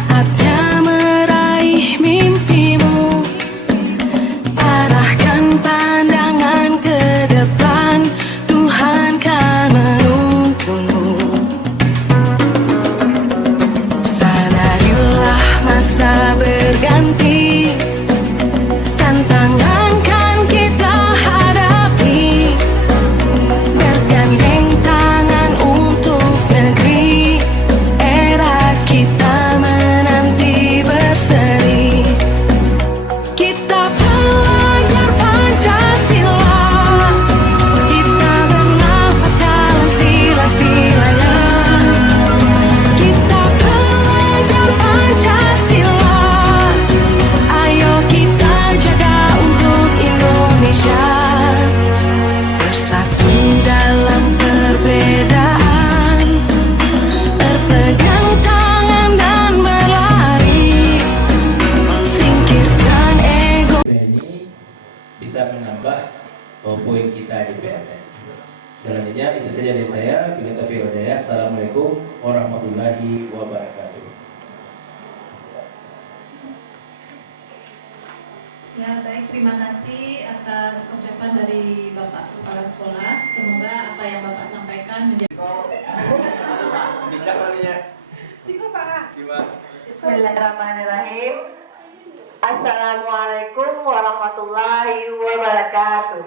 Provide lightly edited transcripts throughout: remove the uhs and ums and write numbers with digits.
saatnya meraih mimpimu. Arahkan pandangan ke depan, Tuhan kan menuntunmu. Sadarilah masa berganti, tantangan kan kita hadapi. Bergandeng tangan untuk negeri, era kita menanti berseri. Kita pelajar Pancasila, kita bernafas dalam sila-silanya. Kita pelajar Pancasila, ayo kita jaga untuk Indonesia. Bersatu dalam perbedaan, berpegang tangan dan berlari. Singkirkan ego. Ini bisa menambah poin kita di PNS. Selanjutnya itu saja dari saya. Bila taufiq wal hidayah. Assalamualaikum warahmatullahi wabarakatuh. Ya, baik, terima kasih atas ucapan dari Bapak Kepala Sekolah. Semoga apa yang Bapak sampaikan menjadi Bismillahirrahmanirrahim. Assalamualaikum warahmatullahi wabarakatuh.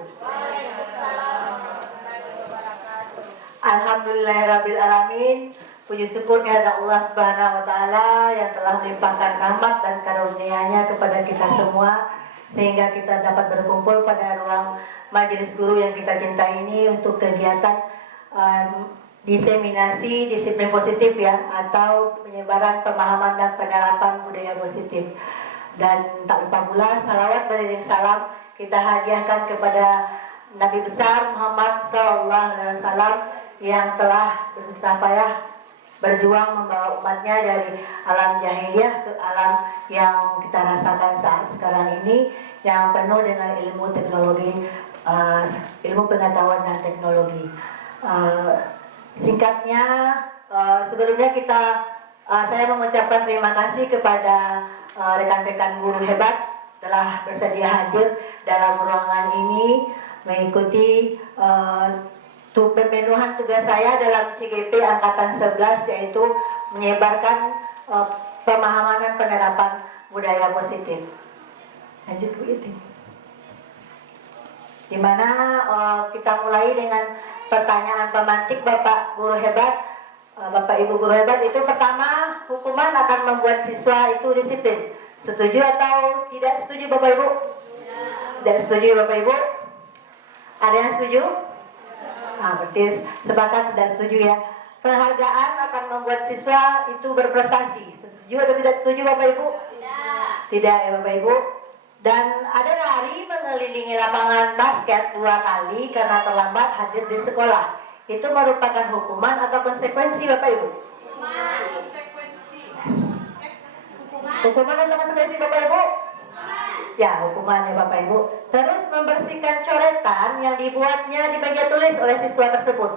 Alhamdulillahirrabbilalamin. Puji syukur kehadirat Allah Subhanahu wa Ta'ala yang telah melimpahkan rahmat dan karunia-Nya kepada kita semua, sehingga kita dapat berkumpul pada ruang majelis guru yang kita cintai ini untuk kegiatan diseminasi disiplin positif ya, atau penyebaran pemahaman dan penerapan budaya positif. Dan tak lupa pula salawat beriring salam kita hadiahkan kepada Nabi besar Muhammad SAW yang telah bersusah payah berjuang membawa umatnya dari alam jahiliyah ke alam yang kita rasakan saat sekarang ini, yang penuh dengan ilmu teknologi, ilmu pengetahuan dan teknologi. Singkatnya, sebelumnya saya mengucapkan terima kasih kepada rekan-rekan guru hebat telah bersedia hadir dalam ruangan ini mengikuti pemenuhan tugas saya dalam CGP Angkatan 11, yaitu menyebarkan pemahaman dan penerapan budaya positif. Lanjut Bu Iti. Dimana kita mulai dengan pertanyaan pemantik Bapak Guru Hebat. Bapak Ibu Guru Hebat, itu pertama, hukuman akan membuat siswa itu disiplin. Setuju atau tidak setuju Bapak Ibu? Tidak setuju Bapak Ibu? Ada yang setuju? Nah, berarti sepakat tidak setuju ya. Penghargaan akan membuat siswa itu berprestasi. Setuju atau tidak setuju Bapak Ibu? Tidak. Tidak ya Bapak Ibu. Dan ada lari mengelilingi lapangan basket 2 kali karena terlambat hadir di sekolah. Itu merupakan hukuman atau konsekuensi Bapak Ibu? hukuman, konsekuensi. Hukuman atau konsekuensi Bapak Ibu? Ya, hukumannya Bapak Ibu. Terus membersihkan coretan yang dibuatnya di meja tulis oleh siswa tersebut.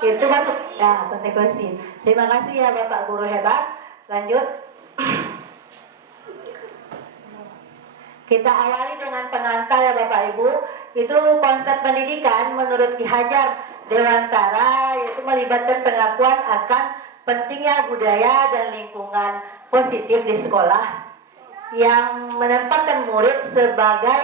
Itu masuk ya konsekuensi. Terima kasih ya Bapak Guru hebat. Lanjut. Kita awali dengan pengantar ya Bapak Ibu. Itu konsep pendidikan menurut Ki Hajar Dewantara, yaitu melibatkan pengakuan akan pentingnya budaya dan lingkungan positif di sekolah, yang menempatkan murid sebagai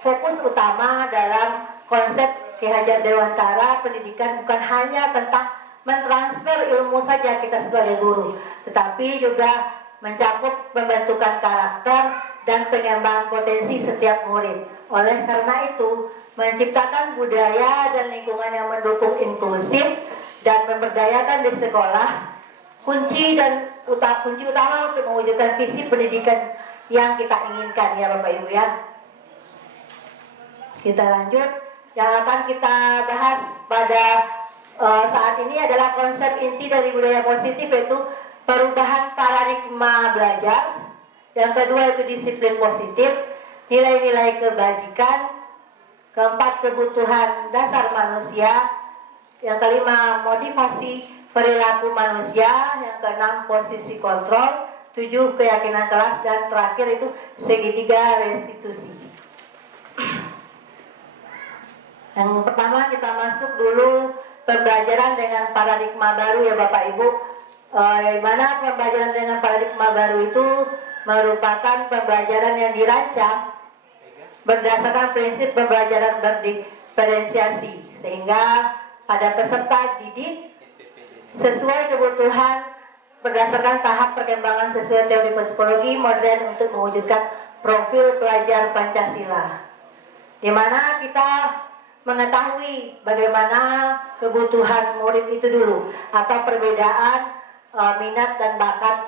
fokus utama dalam konsep Ki Hajar Dewantara. Pendidikan bukan hanya tentang mentransfer ilmu saja kita sebagai guru, tetapi juga mencakup pembentukan karakter dan pengembangan potensi setiap murid. Oleh karena itu, menciptakan budaya dan lingkungan yang mendukung inklusif dan memberdayakan di sekolah kunci utama untuk mewujudkan visi pendidikan yang kita inginkan ya Bapak Ibu ya. Kita lanjut. Yang akan kita bahas pada saat ini adalah konsep inti dari budaya positif, yaitu perubahan paradigma belajar. Yang kedua itu disiplin positif, nilai-nilai kebajikan. Keempat, kebutuhan dasar manusia. Yang kelima, motivasi perilaku manusia. Yang keenam, posisi kontrol. 7 keyakinan kelas, dan terakhir itu segitiga restitusi. Yang pertama kita masuk dulu pembelajaran dengan paradigma baru ya Bapak Ibu. Mana pembelajaran dengan paradigma baru itu merupakan pembelajaran yang dirancang berdasarkan prinsip pembelajaran berdiferensiasi, sehingga pada peserta didik sesuai kebutuhan berdasarkan tahap perkembangan sesuai teori psikologi modern untuk mewujudkan profil pelajar Pancasila, di mana kita mengetahui bagaimana kebutuhan murid itu dulu atau perbedaan minat dan bakat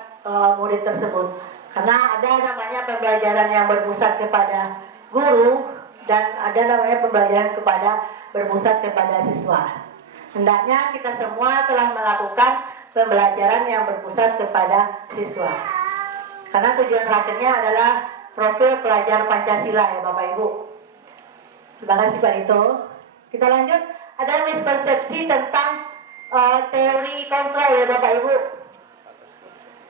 murid tersebut. Karena ada namanya pembelajaran yang berpusat kepada guru dan ada namanya pembelajaran berpusat kepada siswa. Hendaknya kita semua telah melakukan pembelajaran yang berpusat kepada siswa. Karena tujuan terakhirnya adalah profil pelajar Pancasila ya Bapak Ibu. Terima kasih Pak Dito. Kita lanjut. Ada miskonsepsi tentang teori kontrol ya Bapak Ibu.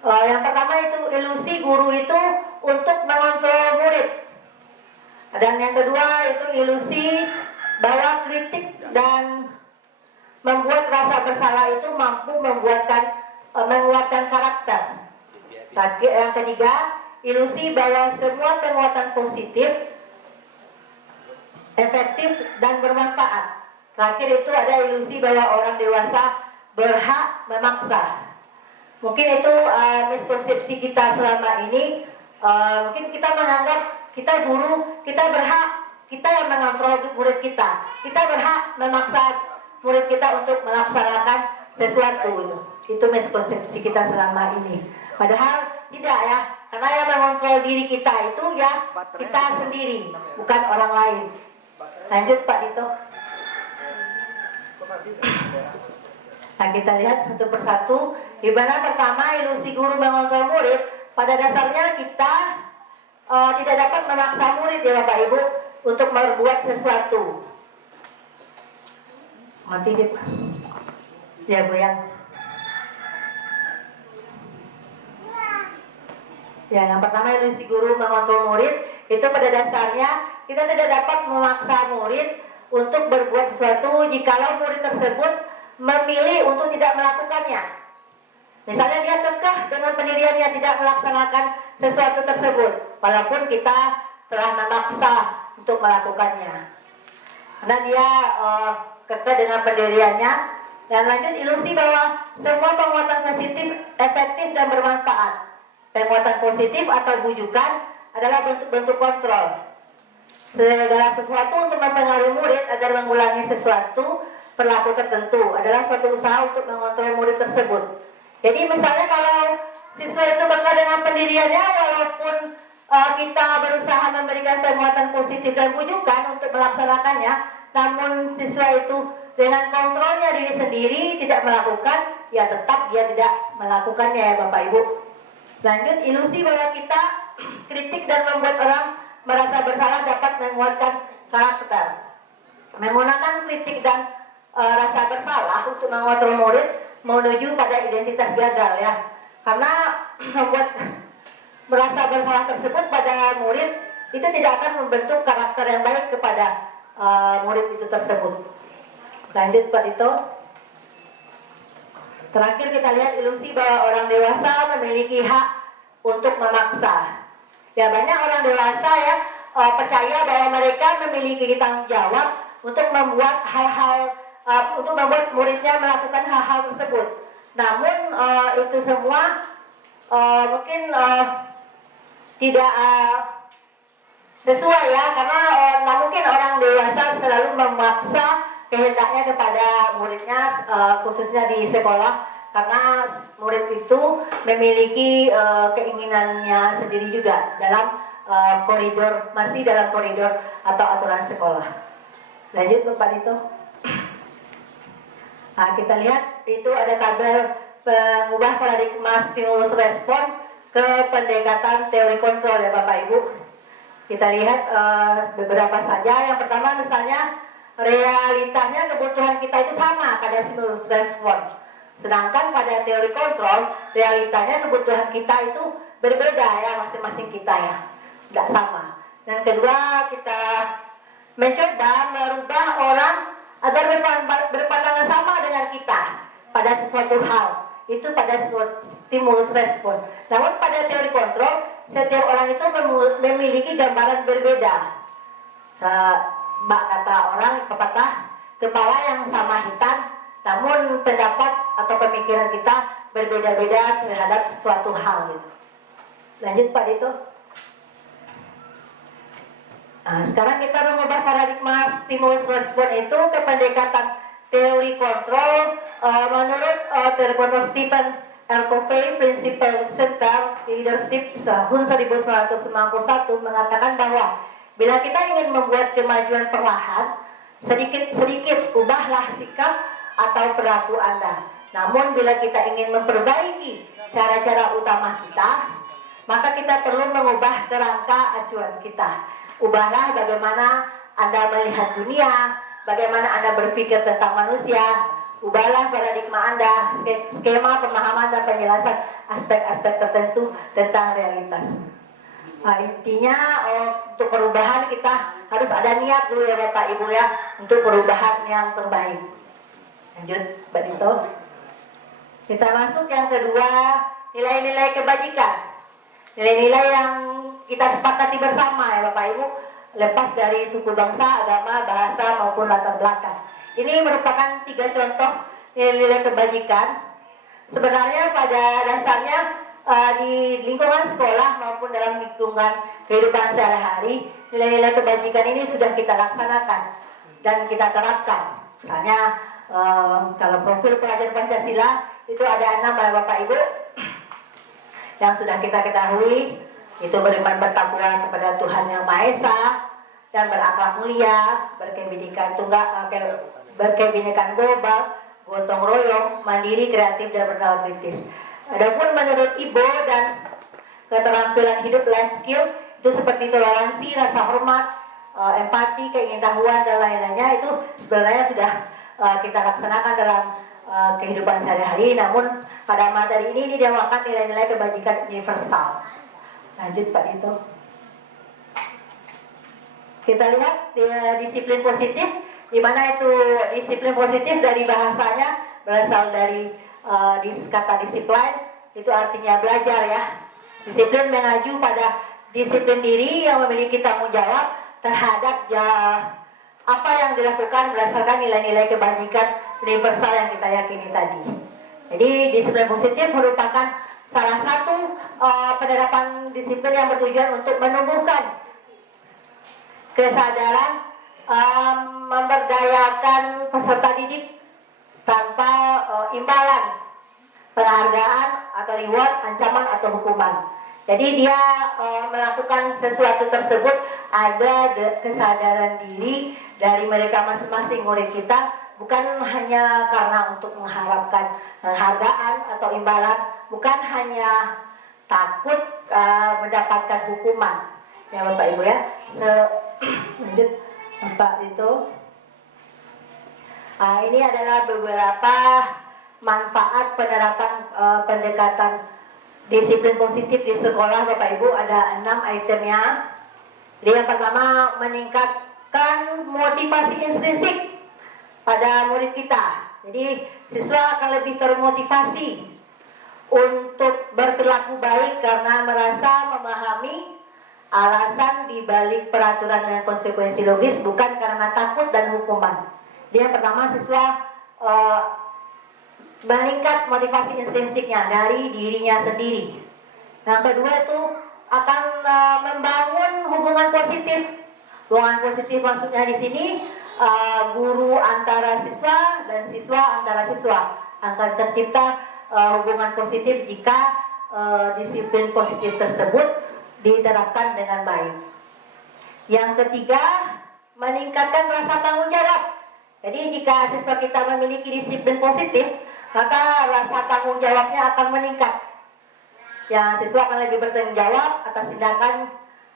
Yang pertama itu ilusi guru itu untuk mengontrol murid. Dan yang kedua itu ilusi bahwa kritik dan membuat rasa bersalah itu mampu menguatkan karakter. Yang ketiga, ilusi bahwa semua penguatan positif efektif dan bermanfaat. Terakhir itu ada ilusi bahwa orang dewasa berhak memaksa. Mungkin itu miskonsepsi kita selama ini. Mungkin kita menganggap kita guru, kita berhak, kita yang mengontrol murid kita. Kita berhak memaksa murid kita untuk melaksanakan sesuatu. Itu miskonsepsi kita selama ini. Padahal tidak ya, karena yang mengontrol diri kita itu ya kita sendiri, bukan orang lain. Lanjut Pak Dito. Nah kita lihat satu persatu. Di mana pertama ilusi guru mengontrol murid. Pada dasarnya kita tidak dapat memaksa murid ya Bapak Ibu untuk berbuat sesuatu. Mati dia. Ya goyang. Ya, yang pertama ilusi guru mengontrol murid itu pada dasarnya kita tidak dapat memaksa murid untuk berbuat sesuatu jikalau murid tersebut memilih untuk tidak melakukannya. Misalnya dia kekeh dengan pendiriannya tidak melaksanakan sesuatu tersebut, walaupun kita telah memaksa untuk melakukannya. Karena dia kekeh dengan pendiriannya. Dan lanjut ilusi bahwa semua penguatan positif efektif dan bermanfaat. Penguatan positif atau bujukan adalah bentuk-bentuk kontrol. Segala sesuatu untuk mempengaruhi murid agar mengulangi sesuatu perilaku tertentu adalah suatu usaha untuk mengontrol murid tersebut. Jadi misalnya kalau siswa itu bangga dengan pendiriannya, walaupun kita berusaha memberikan penguatan positif dan bujukan untuk melaksanakannya, namun siswa itu dengan kontrolnya diri sendiri tidak melakukan, ya tetap dia tidak melakukannya ya Bapak Ibu. Lanjut, ilusi bahwa kita kritik dan membuat orang merasa bersalah dapat menguatkan karakter. Menggunakan kritik dan rasa bersalah untuk mengontrol murid menuju pada identitas gagal ya. Karena membuat merasa bersalah tersebut pada murid itu tidak akan membentuk karakter yang baik kepada murid itu tersebut. Lanjut Pak Dito. Terakhir kita lihat ilusi bahwa orang dewasa memiliki hak untuk memaksa. Ya banyak orang dewasa ya percaya bahwa mereka memiliki tanggung jawab untuk membuat hal-hal untuk membuat muridnya melakukan hal-hal tersebut. Namun itu semua mungkin tidak sesuai ya, karena mungkin orang dewasa selalu memaksa kehendaknya kepada muridnya, khususnya di sekolah, karena murid itu memiliki keinginannya sendiri juga dalam masih dalam koridor atau aturan sekolah. Lanjut Pak Dito. Nah, kita lihat itu ada tabel pengubah paradigma stimulus respon ke pendekatan teori kontrol ya Bapak Ibu. Kita lihat beberapa saja. Yang pertama misalnya realitanya kebutuhan kita itu sama pada stimulus respon. Sedangkan pada teori kontrol, realitanya kebutuhan kita itu berbeda ya, masing-masing kita ya, tidak sama. Dan kedua, kita mencoba merubah orang agar berpandangan sama dengan kita pada sesuatu hal. Itu pada stimulus respon. Namun pada teori kontrol, setiap orang itu memiliki gambaran berbeda. Mbak kata orang pepatah, kepala yang sama hitam, namun pendapat atau pemikiran kita berbeda-beda terhadap sesuatu hal gitu. Lanjut Pak Dito. Nah, sekarang kita mengubah paradigma stimulus respon itu ke pendekatan teori kontrol menurut teori kontrol Stephen R. Covey, Principle Center Leadership tahun 1991 mengatakan bahwa bila kita ingin membuat kemajuan perlahan, sedikit-sedikit ubahlah sikap atau perilaku Anda. Namun bila kita ingin memperbaiki cara-cara utama kita, maka kita perlu mengubah kerangka acuan kita. Ubahlah bagaimana Anda melihat dunia, bagaimana Anda berpikir tentang manusia. Ubahlah paradigma Anda, skema pemahaman dan penjelasan aspek-aspek tertentu tentang realitas. Nah, intinya untuk perubahan kita harus ada niat dulu ya Bapak Ibu ya, untuk perubahan yang terbaik. Lanjut Mbak Dito. Kita masuk yang kedua, nilai-nilai kebajikan. Nilai-nilai yang kita sepakati bersama ya Bapak Ibu, lepas dari suku bangsa, agama, bahasa maupun latar belakang. Ini merupakan 3 contoh nilai-nilai kebajikan. Sebenarnya pada dasarnya di lingkungan sekolah maupun dalam lingkungan kehidupan sehari-hari, nilai-nilai kebajikan ini sudah kita laksanakan dan kita terapkan. Misalnya kalau profil pelajar Pancasila itu ada 6 ya Bapak Ibu yang sudah kita ketahui, itu beriman bertakwa kepada Tuhan Yang Maha Esa dan berakhlak mulia, berkebinekaan global, gotong royong, mandiri, kreatif dan bernalar kritis. Adapun menurut Ibo dan keterampilan hidup life skill itu seperti toleransi, rasa hormat, empati, keingintahuan dan lain-lainnya itu sebenarnya sudah kita laksanakan dalam kehidupan sehari-hari. Namun pada materi ini dinamakan nilai-nilai kebajikan universal. Lanjut Pak Dito. Kita lihat disiplin positif, di mana itu disiplin positif dari bahasanya berasal dari kata disiplin, itu artinya belajar ya. Disiplin mengacu pada disiplin diri yang memiliki tanggung jawab terhadap apa yang dilakukan berdasarkan nilai-nilai kebajikan universal yang kita yakini tadi. Jadi disiplin positif merupakan salah satu penerapan disiplin yang bertujuan untuk menumbuhkan kesadaran, memberdayakan peserta didik tanpa imbalan, penghargaan atau reward, ancaman atau hukuman. Jadi dia melakukan sesuatu tersebut ada kesadaran diri dari mereka masing-masing murid kita, bukan hanya karena untuk mengharapkan penghargaan atau imbalan, bukan hanya takut mendapatkan hukuman. Ya Bapak Ibu ya. Lanjut Bapak itu. Ini adalah beberapa manfaat penerapan pendekatan disiplin positif di sekolah Bapak Ibu. Ada 6 itemnya. Jadi yang pertama, meningkatkan motivasi intrinsik pada murid kita. Jadi siswa akan lebih termotivasi untuk berperilaku baik karena merasa memahami alasan dibalik peraturan dan konsekuensi logis, bukan karena takut dan hukuman. Jadi yang pertama, siswa meningkat motivasi intrinsiknya dari dirinya sendiri. Yang kedua itu akan membangun hubungan positif. Hubungan positif maksudnya di sini guru antara siswa dan siswa antara siswa. Akan tercipta hubungan positif jika disiplin positif tersebut diterapkan dengan baik. Yang ketiga, meningkatkan rasa tanggung jawab. Jadi jika siswa kita memiliki disiplin positif, maka rasa tanggung jawabnya akan meningkat. Ya, siswa akan lebih bertanggung jawab atas tindakan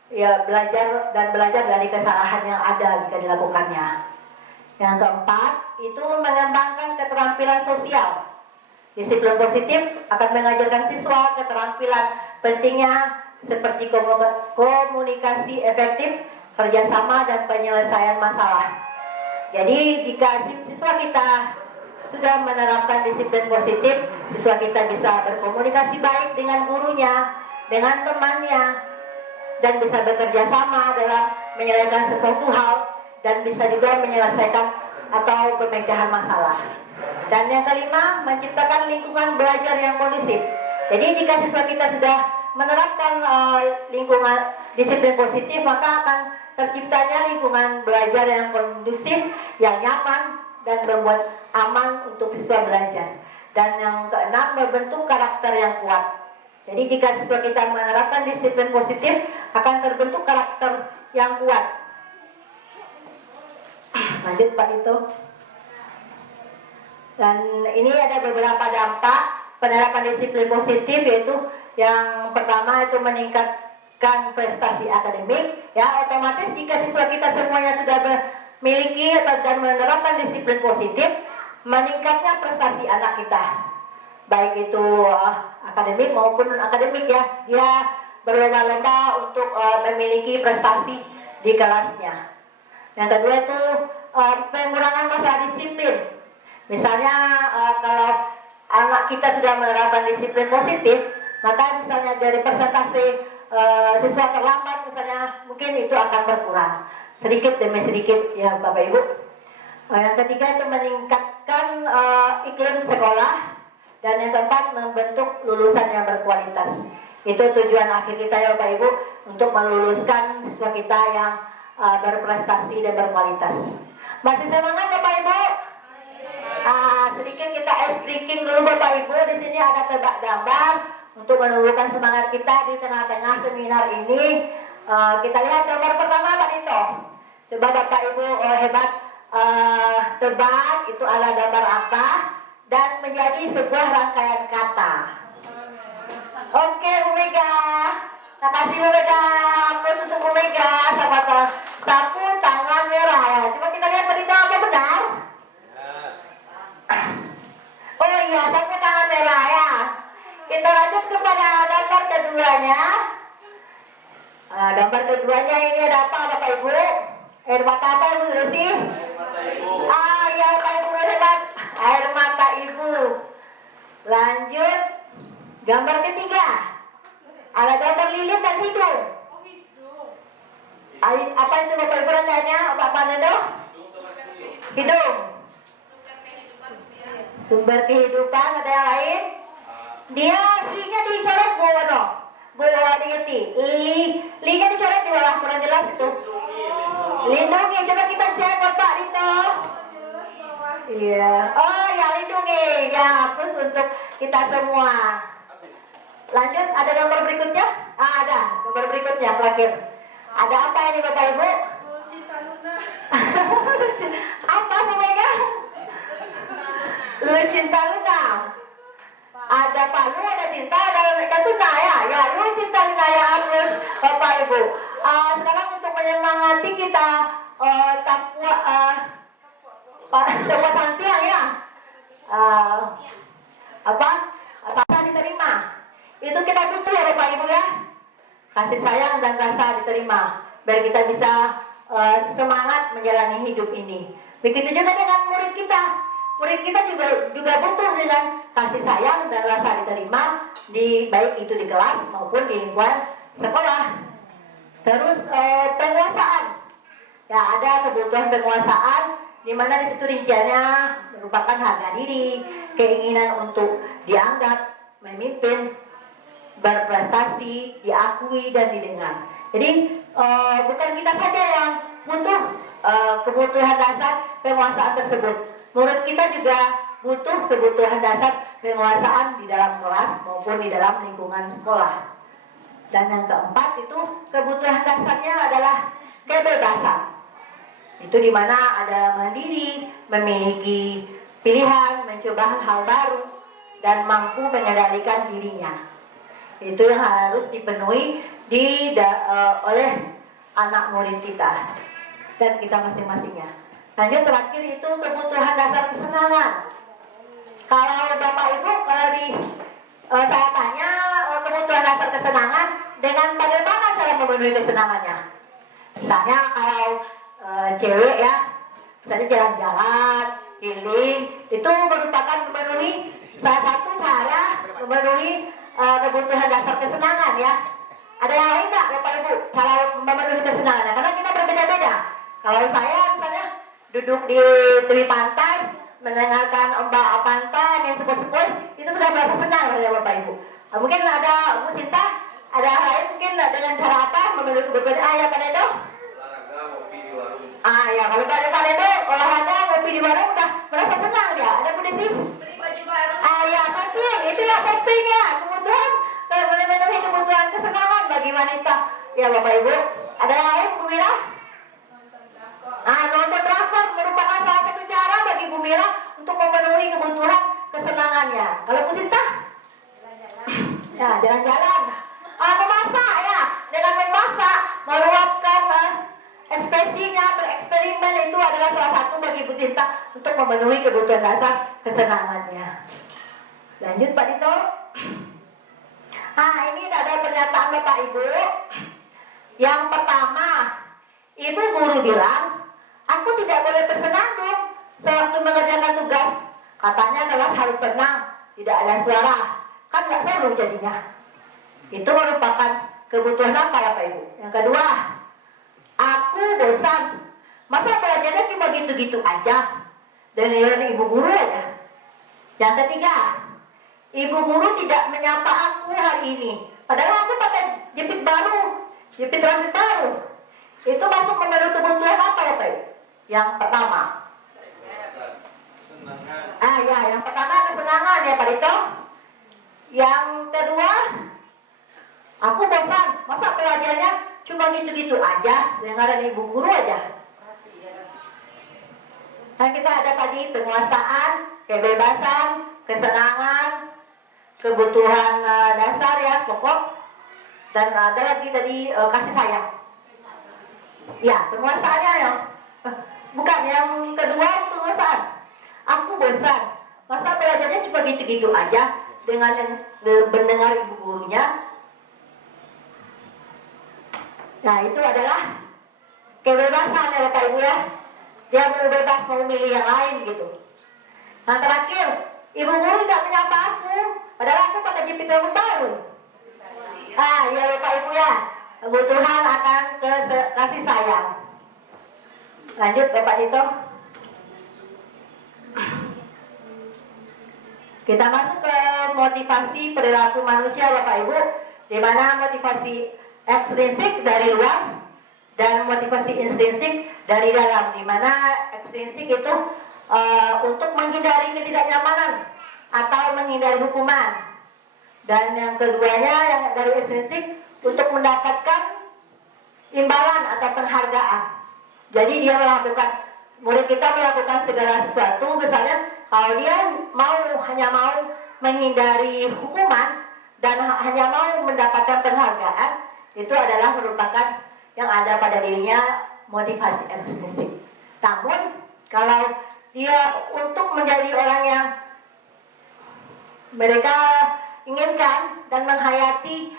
ya, belajar dari kesalahan yang ada jika dilakukannya. Yang keempat, itu mengembangkan keterampilan sosial. Disiplin positif akan mengajarkan siswa keterampilan pentingnya seperti komunikasi efektif, kerjasama, dan penyelesaian masalah. Jadi jika siswa kita sudah menerapkan disiplin positif, siswa kita bisa berkomunikasi baik dengan gurunya, dengan temannya, dan bisa bekerja sama dalam menyelesaikan sesuatu hal, dan bisa juga menyelesaikan atau pemecahan masalah. Dan yang kelima, menciptakan lingkungan belajar yang kondusif. Jadi jika siswa kita sudah menerapkan lingkungan disiplin positif, maka akan terciptanya lingkungan belajar yang kondusif, yang nyaman, dan membuat aman untuk siswa belajar. Dan yang keenam, membentuk karakter yang kuat. Jadi jika siswa kita menerapkan disiplin positif, akan terbentuk karakter yang kuat. Lanjut Pak Dito. Dan ini ada beberapa dampak penerapan disiplin positif, yaitu yang pertama itu meningkatkan prestasi akademik. Ya, otomatis jika siswa kita semuanya sudah memiliki dan menerapkan disiplin positif, meningkatnya prestasi anak kita, baik itu akademik maupun non akademik ya. Dia berlomba-lomba untuk memiliki prestasi di kelasnya. Yang kedua itu pengurangan masalah disiplin. Misalnya kalau anak kita sudah menerapkan disiplin positif, maka misalnya dari persentase siswa terlambat misalnya, mungkin itu akan berkurang sedikit demi sedikit ya Bapak Ibu. Yang ketiga itu meningkatkan iklim sekolah, dan yang keempat membentuk lulusan yang berkualitas. Itu tujuan akhir kita ya Bapak Ibu, untuk meluluskan siswa kita yang berprestasi dan berkualitas. Masih semangat Bapak Ibu? Sedikit kita ice breaking dulu Bapak Ibu. Di sini ada tebak gambar untuk menumbuhkan semangat kita di tengah-tengah seminar ini. Kita lihat gambar pertama Pak Dito. Coba Bapak Ibu hebat tebak itu adalah gambar apa dan menjadi sebuah rangkaian kata. Oke Bu Mega, terima kasih Bu Mega. Terus untuk Bu Mega sama sapu tangan merah ya. Coba kita lihat Pak Dito, apa benar? Oh iya, sapu tangan merah ya. Kita lanjut kepada gambar keduanya. Gambar keduanya ini ada apa Bapak Ibu? Air mata apa Ibu Rusi? Ya Bapak Ibu hebat. Air mata Ibu. Lanjut gambar ketiga. Ada gambar lilit dan hidung. Apa itu Bapak Ibu tanya? Apa Nendo? Hidung. Sumber kehidupan, ada yang lain? Dia I-nya dicoret Bu Wono. Bu Wadiati. Li-nya dicoret di bawah, kurang jelas itu. Lindungi, coba kita cek Bapak Dito. Iya. Oh ya, lindungi. Ya, hapus untuk kita semua. Lanjut, ada gambar berikutnya? Ada gambar berikutnya terakhir. Ada apa ini Bapak Ibu? Apa Bu Mega? Lu cinta Luna. Ada palu, ada tinta, ada tuna ya. Ya, lu cinta Luna ya terus Bapak Ibu. Sekarang untuk menyemangati kita sebuah santiang ya. Rasa diterima. Itu kita butuh ya Bapak Ibu ya. Kasih sayang dan rasa diterima, biar kita bisa semangat menjalani hidup ini. Begitu juga dengan murid kita. Murid kita juga butuh dengan kasih sayang dan rasa diterima, baik itu di kelas maupun di lingkungan sekolah. Terus penguasaan. Ya, ada kebutuhan penguasaan, di mana di situ rinciannya merupakan harga diri, keinginan untuk dianggap, memimpin, berprestasi, diakui dan didengar. Jadi bukan kita saja yang butuh kebutuhan dasar penguasaan tersebut. Murid kita juga butuh kebutuhan dasar penguasaan di dalam kelas maupun di dalam lingkungan sekolah. Dan yang keempat itu kebutuhan dasarnya adalah kebebasan. Itu dimana ada mandiri, memiliki pilihan, mencoba hal baru, dan mampu mengendalikan dirinya. Itu yang harus dipenuhi oleh anak murid kita dan kita masing-masingnya. Lanjut terakhir itu kebutuhan dasar kesenangan. Kalau Bapak Ibu, kalau saya tanya kebutuhan dasar kesenangan, dengan bagaimana cara memenuhi kesenangannya? Misalnya kalau cewek ya, misalnya jalan-jalan, healing, itu merupakan memenuhi salah satu cara memenuhi kebutuhan dasar kesenangan ya. Ada yang lain nggak Bapak Ibu cara memenuhi kesenangannya? Karena kita berbeda-beda. Kalau saya misalnya duduk di tepi pantai, mendengarkan ombak pantai yang sepoi-sepoi, itu sudah merasa senang ya Bapak Ibu. Mungkin ada Bu Sinta, ada hal lain mungkin dengan cara apa memenuhi kebutuhan? Ya Pak Dedo? Olahraga, ngopi di warung. Ya kalau ada Pak Dedo, olahraga, ngopi di warung udah merasa senang ya. Ada Bu Desi? Beli baju baru. Ya shopping, itu ya shopping ya. Kebutuhan, memenuhi kebutuhan kesenangan bagi wanita. Ya Bapak Ibu, ada yang lain Bu Mira? Nonton drakor merupakan salah satu cara bagi Bu Mira untuk memenuhi kebutuhan kesenangannya. Kalau Bu Sinta? Ya, jalan-jalan. Memasak ya, dengan memasak, meluapkan ekspresinya, bereksperimen itu adalah salah satu bagi Bu Sinta untuk memenuhi kebutuhan dasar kesenangannya. Lanjut Pak Dito. Ini ada pernyataan Bapak Ibu. Yang pertama, Ibu guru bilang, aku tidak boleh tersenandung sewaktu mengerjakan tugas. Katanya kelas harus tenang, tidak ada suara. Kan nggak seru jadinya. Itu merupakan kebutuhan apa ya Pak Ibu? Yang kedua, aku bosan. Masa belajarnya cuma gitu-gitu aja? Dan nilai ibu guru aja. Yang ketiga, ibu guru tidak menyapa aku hari ini. Padahal aku pakai jepit baru, jepit rambut baru. Itu masuk memenuhi kebutuhan apa ya Pak Ibu? Yang pertama. Kesenangan. Ya, yang pertama kesenangan ya Pak Dito. Yang kedua, aku bosan. Masa pelajarannya cuma gitu-gitu aja, dengaran ibu guru aja. Kan kita ada tadi penguasaan, kebebasan, kesenangan, kebutuhan dasar ya, pokok. Dan ada lagi tadi kasih sayang. Ya, penguasaannya yang bukan yang kedua penguasaan. Aku bosan. Masa belajarnya cuma gitu-gitu aja dengan yang mendengar ibu gurunya. Nah, itu adalah kebebasan ya Bapak Ibu ya. Dia bebas mau milih yang lain gitu. Nah, terakhir, ibu guru tidak menyapa aku, padahal aku pakai jepit rambut baru. Ya Bapak Ibu ya, kebutuhan akan kasih sayang. Lanjut Bapak Dito. Kita masuk ke motivasi perilaku manusia Bapak Ibu, di mana motivasi ekstrinsik dari luar dan motivasi intrinsik dari dalam. Di mana ekstrinsik itu untuk menghindari ketidaknyamanan atau menghindari hukuman, dan yang keduanya yang dari ekstrinsik untuk mendapatkan imbalan atau penghargaan. Jadi dia melakukan, murid kita melakukan segala sesuatu, misalnya kalau dia hanya mau menghindari hukuman dan hanya mau mendapatkan penghargaan, itu adalah merupakan yang ada pada dirinya motivasi ekstrinsik. Namun kalau dia untuk menjadi orang yang mereka inginkan dan menghayati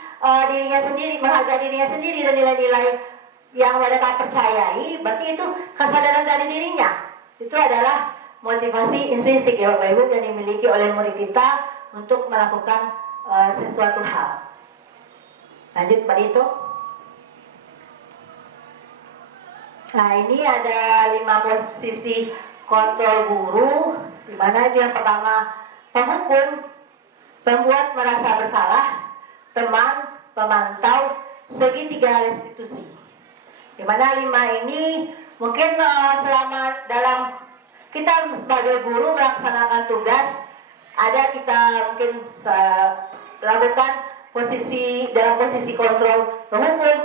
dirinya sendiri, menghargai dirinya sendiri dan nilai-nilai yang mereka percayai, berarti itu kesadaran dari dirinya. Itu adalah motivasi intrinsik ya Bapak Ibu yang dimiliki oleh murid kita untuk melakukan sesuatu hal. Lanjut Pak Dito. Nah, ini ada 5 posisi kontrol guru, di mana yang pertama penghukum, pembuat merasa bersalah, teman, pemantau, segitiga restitusi. Di mana 5 ini mungkin selama dalam kita sebagai guru melaksanakan tugas, ada kita mungkin lakukan dalam posisi kontrol penghukum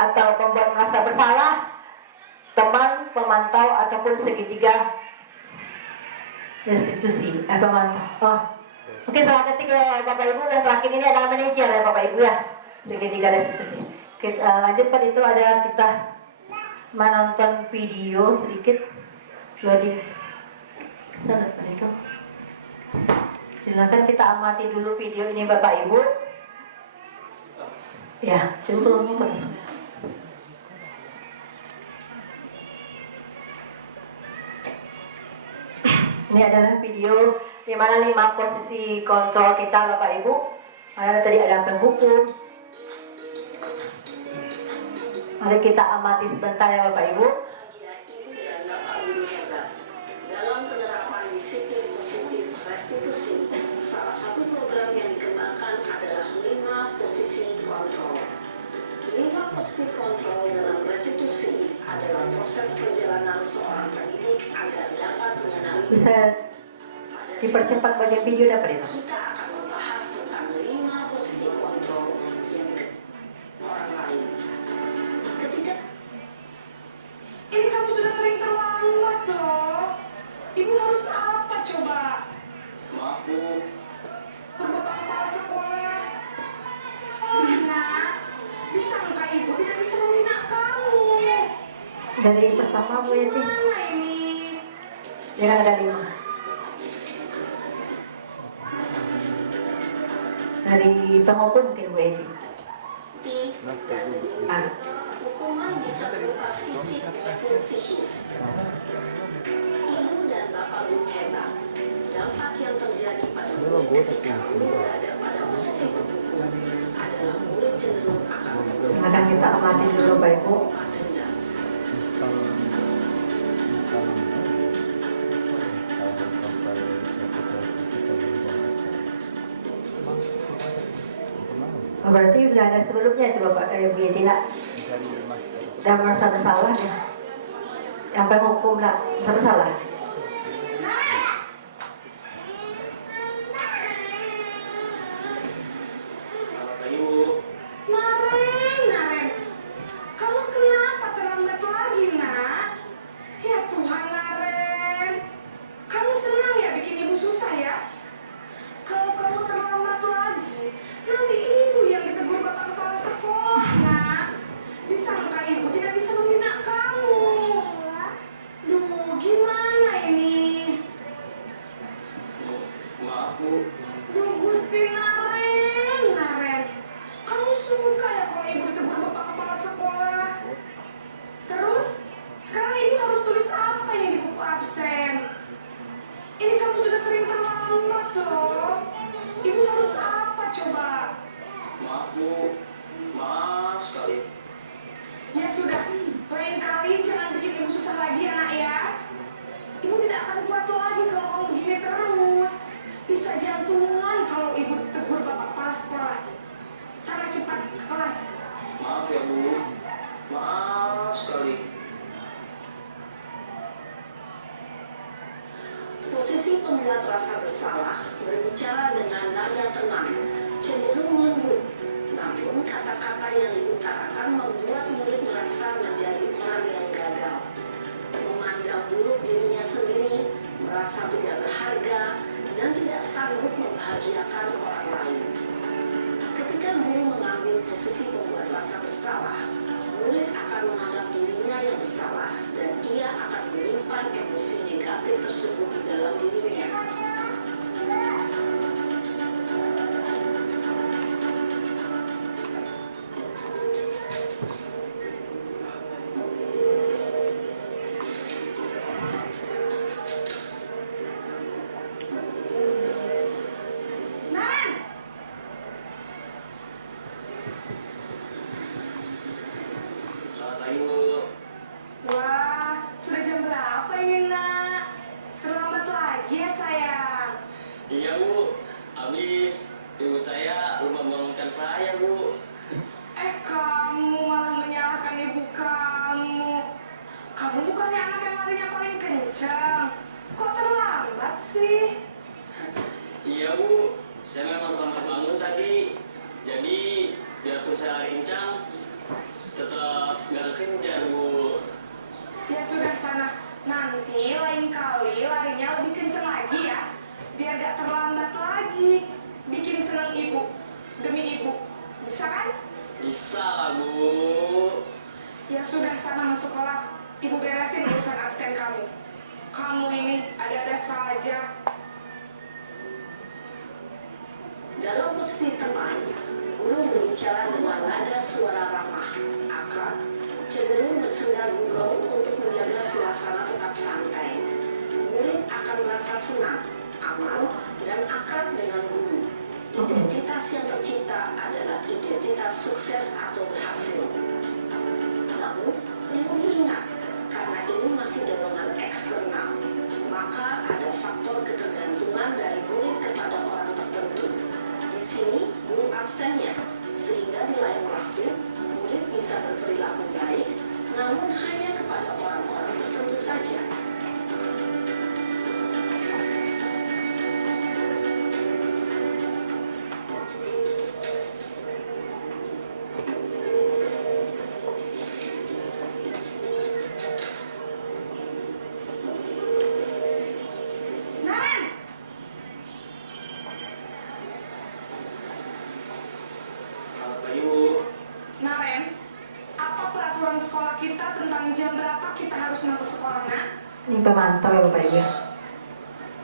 atau pembuat merasa bersalah, teman, pemantau, ataupun segitiga restitusi. Pemantau. Mungkin salah ketik ya Bapak Ibu, dan terakhir ini adalah manajer ya Bapak Ibu ya, segitiga restitusi. Lanjut Pak, itu ada kita menonton video sedikit. Loading. Salah Pak itu. Silakan kita amati dulu video ini Bapak Ibu. Ya, sebelum ini adalah video di mana 5 posisi kontrol kita Bapak Ibu. Ada tadi ada penghukum. Mari kita amati sebentar ya Bapak Ibu. Bahagia ibu dan bapak guru hebat. Dalam penerapan disiplin positif restitusi, salah satu program yang dikembangkan adalah 5 posisi kontrol. 5 posisi kontrol dalam restitusi adalah proses perjalanan seorang pendidik agar dapat mengenali. Bisa dipercepat bagian video dapat itu. Kita akan membahas tentang 5 posisi kontrol yang orang lain. Ketika Ini kamu sudah sering terlambat loh. Ibu harus apa coba? Maaf Bu, Berbapak kepala sekolah. Oh nak, disangka ibu tidak bisa membina kamu. Dari pertama Bu Yeti, Mana ini? yang ada 5. Dari penghukum mungkin Bu Yeti. dan Ah. hukuman bisa berupa fisik maupun psikis. Ibu dan bapak guru hebat. Dampak yang terjadi pada murid ketika guru berada pada posisi penghukum adalah murid cenderung akan Silakan kita amati dulu Bapak Ibu. denda. Oh, berarti sudah ada sebelumnya itu Bapak Bu Yeti nak. Dan merasa bersalah ya. Yang penghukum nak merasa bersalah. selamat pagi Bu. Naren. Kamu kenapa terlambat lagi nak? Ya Tuhan Naren. Kamu senang ya bikin ibu susah ya? Kalau kamu terlambat lagi, nanti ibu yang ditegur bapak kepala sekolah nak. Disangka ibu tidak bisa membina kamu. Duh, gimana ini? Maaf Bu, Duh Gusti Naren. Kamu suka ya kalau ibu ditegur bapak kepala sekolah? Terus, sekarang ibu harus tulis apa ini di buku absen? Ini kamu sudah sering terlambat loh. Ibu harus apa coba? maaf Bu, maaf sekali. Ya sudah, lain kali jangan bikin ibu susah lagi ya nak ya. Ibu tidak akan kuat lagi kalau kamu begini terus. Bisa jantungan kalau ibu tegur bapak kepala sekolah. Sana cepat ke kelas. Maaf ya Bu, maaf sekali. Posisi pembuat rasa bersalah berbicara dengan nada tenang, cenderung lembut. Namun kata-kata yang diutarakan membuat murid merasa menjadi orang yang gagal, memandang buruk dirinya sendiri, merasa tidak berharga, dan tidak sanggup membahagiakan orang lain. Ketika guru mengambil posisi pembuat rasa bersalah, murid akan menganggap dirinya yang bersalah dan ia akan menyimpan emosi negatif tersebut di dalam dirinya. Naren! Selamat pagi Bu. Wah, sudah jam berapa ini nak? Terlambat lagi ya sayang. Iya Bu, habis ibu saya lupa membangunkan saya Bu. Kamu malah menyalahkan ibu kamu. Kamu bukannya anak yang larinya paling kencang. Kok terlambat sih? Iya Bu, saya memang terlambat bangun tadi. Jadi biarpun saya rincang, tetap nggak kejar Bu. Ya sudah sana. Nanti lain kali larinya lebih kencang lagi ya. Biar gak terlambat lagi. Bikin senang ibu. Demi ibu. Bisa kan? Bisa lah Bu. Ya sudah sana masuk kelas. Ibu beresin urusan absen kamu. Kamu ini ada-ada saja. Dalam posisi teman, guru berbicara dengan nada suara ramah, akrab, cenderung bersenda gurau untuk menjaga suasana tetap santai. Murid akan merasa senang, aman, dan akrab dengan guru. Identitas yang tercipta adalah identitas sukses atau berhasil. Namun, perlu diingat, karena ini masih dorongan eksternal, maka ada faktor ketergantungan dari murid kepada orang tertentu. Di sini, guru absennya, sehingga di lain waktu, murid bisa berperilaku baik, namun hanya kepada orang-orang tertentu saja. Naren! Selamat pagi, Bu. Naren, apa peraturan sekolah kita tentang jam berapa kita harus masuk sekolah, nak? Ini pemantau ya Bapak Ibu.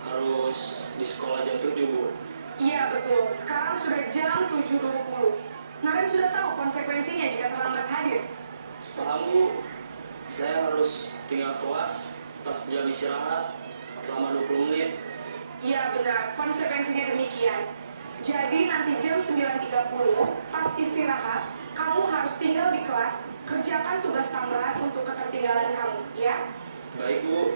Harus di sekolah jam 7, Bu. Iya, betul. Sekarang sudah jam 7.20. Naren sudah tahu konsekuensinya jika terlambat hadir. Paham, Bu. Saya harus tinggal kelas pas jam istirahat selama 20 menit. Iya, benar. Konsekuensinya demikian. Jadi nanti jam 9.30, pas istirahat, kamu harus tinggal di kelas, kerjakan tugas tambahan untuk ketertinggalan kamu, ya? Baik, Bu.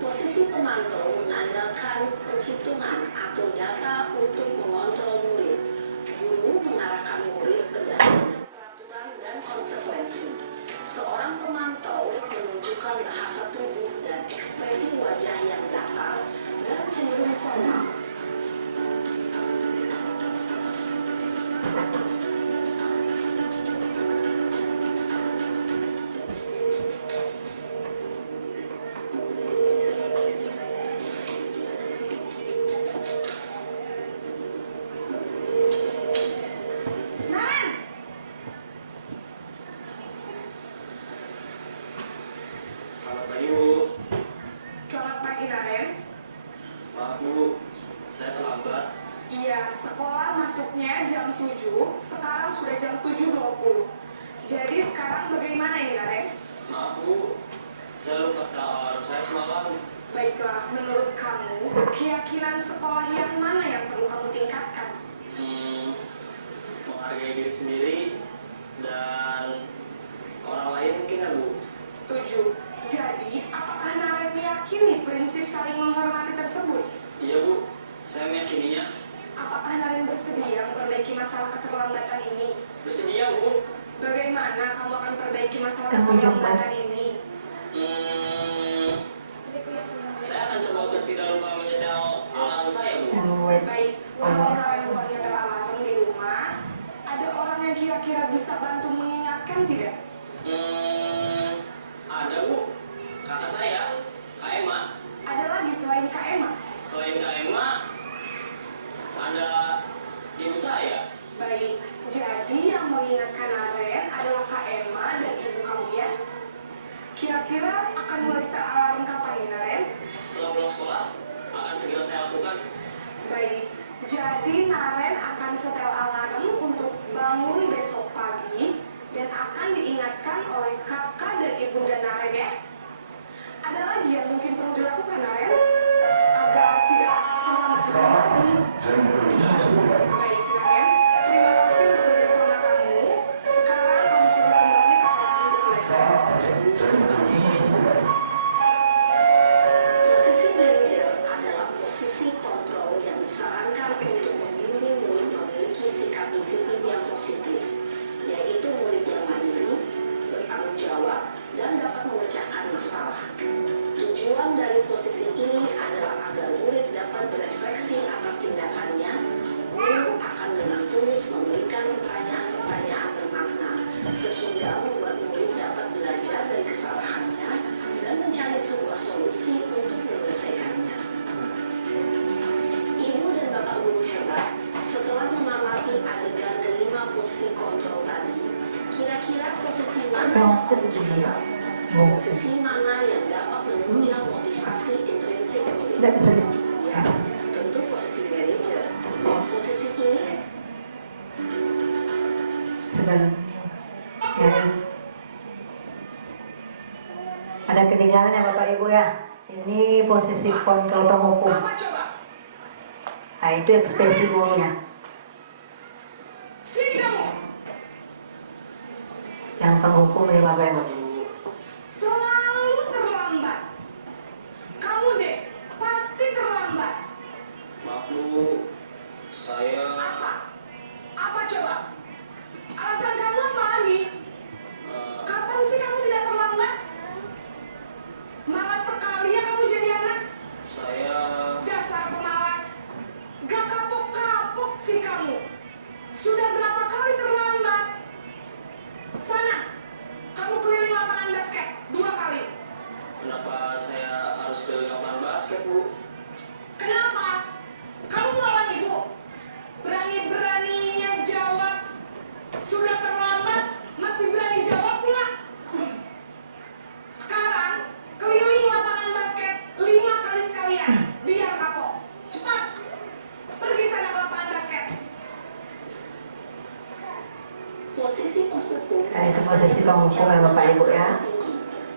Posisi pemantau mengandalkan penghitungan atau data untuk mengontrol murid. Guru mengarahkan murid berdasarkan peraturan dan konsekuensi. Seorang pemantau menunjukkan bahasa tubuh dan ekspresi wajah yang datar dan cenderung formal. Naren! Selamat pagi, Bu. Selamat pagi, Naren. Maaf, Bu. Saya terlambat. Iya, sekolah masuknya jam 7, sekarang sudah jam 7.20. Jadi sekarang bagaimana ini, Naren? Maaf, Bu. Saya lupa setel alarm saya semalam. Baiklah, menurut kamu, keyakinan sekolah yang mana yang perlu kamu tingkatkan? Menghargai diri sendiri dan orang lain mungkin, ya, Bu. Setuju. Jadi, apakah Naren meyakini prinsip saling menghormati tersebut? Iya, Bu. Saya meyakininya. Apakah Naren bersedia memperbaiki masalah keterlambatan ini? Bersedia, Bu. Bagaimana kamu akan perbaiki masalah Kamu keterlambatan ini? Saya akan coba untuk tidak lupa menyetel alarm saya, Bu. Baik, kalau Naren lupa nyetel alarm di rumah, ada orang yang kira-kira bisa bantu mengingatkan tidak? Ada, Bu. Kakak saya, Kak Emma. Ada lagi selain Kak Emma? Selain Kak Emma, ada ibu saya. Baik, jadi yang mengingatkan Naren adalah Kak Emma dan ibu kamu, ya? Kira-kira akan mulai setel alarm kapan nih, Naren? Setelah pulang sekolah, akan segera saya lakukan. Baik, jadi Naren akan setel alarm untuk bangun besok pagi dan akan diingatkan oleh kakak dan ibunda Naren, ya? Ada lagi yang mungkin perlu dilakukan, Naren? Agar tidak terlambat lagi. Tidak ada, Bu. Baik, Naren. Terima kasih untuk kerjasama kamu. Sekarang kamu perlu kembali ke kelas untuk belajar. Ya, Bu. Terima kasih. Posisi manajer adalah posisi kontrol yang disarankan untuk membimbing murid memiliki sikap disiplin yang positif, yaitu murid yang mandiri, bertanggung jawab, dan dapat memecahkan masalah. Tujuan dari posisi ini adalah agar murid dapat berefleksi atas tindakannya. Guru akan dengan tulus memberikan pertanyaan-pertanyaan bermakna, sehingga membuat murid dapat belajar dari kesalahannya dan mencari sebuah solusi untuk menyelesaikannya. Ibu dan bapak guru hebat, setelah mengamati adegan kelima posisi kontrol tadi, kira-kira posisi mana yang paling ideal? Posisi mana yang dapat menunjang motivasi intrinsik murid? Ya, Ya. Ada ketinggalan ya Bapak Ibu ya. Ini posisi kontrol penghukum. Apa coba? Nah itu ekspresi gurunya. Sini kamu. Yang penghukum ini Bapak Ibu. Selalu terlambat. Kamu deh, pasti terlambat. Maaf Bu, saya Apa? Apa coba? Alasan kamu apa lagi? Kapan sih kamu tidak terlambat? Malas sekali ya kamu jadi anak. saya Dasar pemalas. Gak kapok-kapok sih kamu. Sudah berapa kali terlambat? Sana, kamu keliling lapangan basket 2 kali. kenapa saya harus keliling lapangan basket Bu? Kenapa? Kamu melawan ibu? Berani-beraninya jawab. Sudah terlambat, masih berani jawab pula. Sekarang, keliling lapangan basket 5 kali sekalian. Biar kapok. Cepat. Pergi sana ke lapangan basket. Posisi penghukum Nah itu posisi penghukum ya Bapak Ibu ya.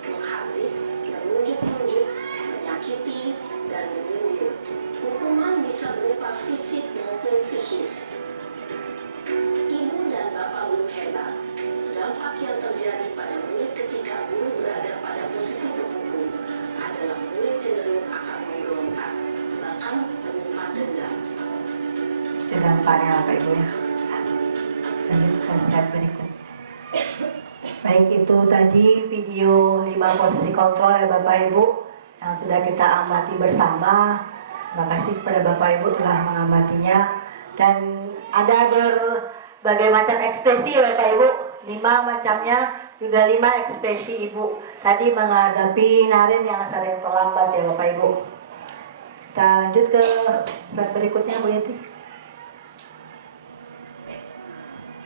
menghardik, menunjuk-nunjuk, menyakiti, dan menyindir. Hukuman bisa berupa fisik maupun psikis. Ibu dan bapak guru hebat. Dampak yang terjadi pada murid ketika guru berada pada posisi penghukum adalah murid cenderung akan memberontak, bahkan menyimpan dendam. Itu dampaknya Bapak Ibu ya. Lanjut ke slide berikut. Baik, itu tadi video 5 posisi kontrol ya Bapak Ibu yang sudah kita amati bersama. Terima kasih kepada Bapak Ibu telah mengamatinya. Dan ada berbagai macam ekspresi ya Bapak Ibu. 5 macamnya, juga 5 ekspresi Ibu tadi menghadapi Naren yang sering terlambat ya Bapak Ibu. Kita lanjut ke slide berikutnya Bu Yeti.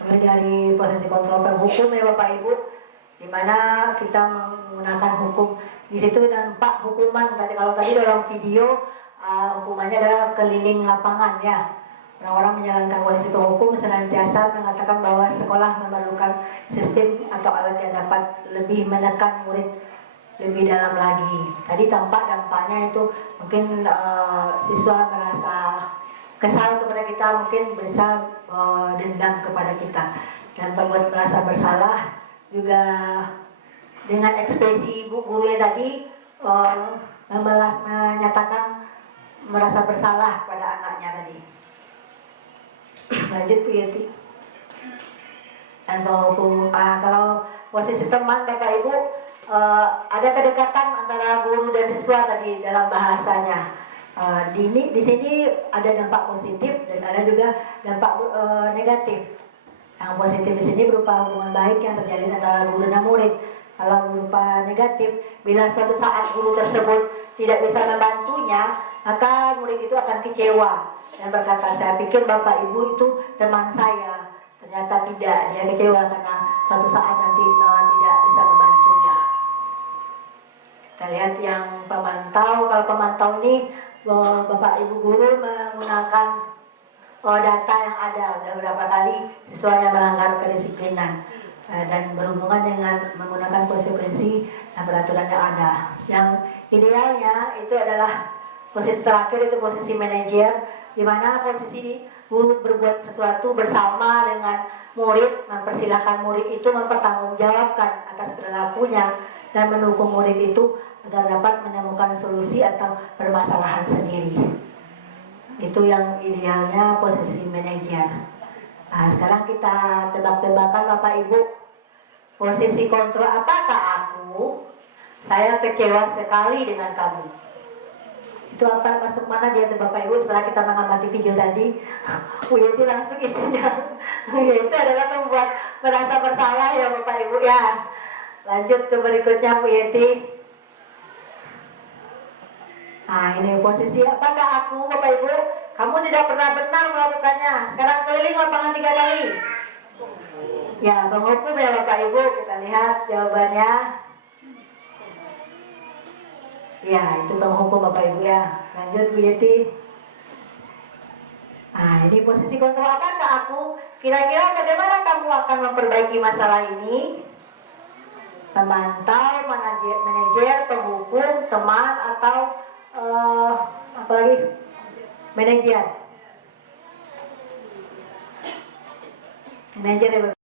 Mulai dari posisi kontrol penghukum ya Bapak Ibu, di mana kita menggunakan hukum di situ dampak hukuman. Kalau tadi dalam video hukumannya adalah keliling lapangan ya. Orang-orang menjalankan posisi penghukum senantiasa mengatakan bahwa sekolah memerlukan sistem atau alat yang dapat lebih menekan murid lebih dalam lagi. Tadi dampaknya itu mungkin siswa merasa kesal kepada kita, mungkin bisa dendam kepada kita, dan membuat merasa bersalah. Juga dengan ekspresi ibu gurunya tadi menyatakan merasa bersalah pada anaknya tadi. Lanjut Bu Yeti. Dan penghukum, kalau posisi teman Bapak Ibu, ada kedekatan antara guru dan siswa tadi dalam bahasanya. Di sini ada dampak positif dan ada juga dampak negatif. Yang positif di sini berupa hubungan baik yang terjalin antara guru dan murid. Kalau berupa negatif, bila suatu saat guru tersebut tidak bisa membantunya, maka murid itu akan kecewa dan berkata, saya pikir Bapak Ibu itu teman saya. Ternyata tidak, dia kecewa karena suatu saat nanti tidak bisa membantunya. Kita lihat yang pemantau. Kalau pemantau ini Bapak Ibu guru menggunakan data yang ada, beberapa kali siswanya melanggar kedisiplinan dan berhubungan dengan menggunakan konsekuensi dan peraturan yang ada. Yang idealnya itu adalah posisi terakhir, itu posisi manajer, di mana posisi guru berbuat sesuatu bersama dengan murid, mempersilahkan murid itu mempertanggungjawabkan atas perilakunya dan mendukung murid itu agar dapat menemukan solusi atau permasalahan sendiri. Itu yang idealnya posisi manajer. Nah, sekarang kita tebak-tebakan Bapak Ibu, posisi kontrol. Apakah aku? Saya kecewa sekali dengan kamu. Itu apa, masuk mana dia Bapak Ibu setelah kita mengamati video tadi? Itu langsung itunya. Itu adalah membuat merasa bersalah ya Bapak Ibu ya. Lanjut ke berikutnya Bu Yeti. Nah ini posisi, apakah aku Bapak Ibu? Kamu tidak pernah benar melakukannya. Sekarang keliling lapangan 3 kali. Ya, penghukum ya Bapak Ibu. Kita lihat jawabannya. Ya, itu penghukum Bapak Ibu ya. Lanjut Bu Yeti. Nah Nah, ini posisi kontrol apakah aku? Kira-kira bagaimana kamu akan memperbaiki masalah ini? Memantau, manajer, penghukum, teman, atau apa lagi? Manajer. Manajer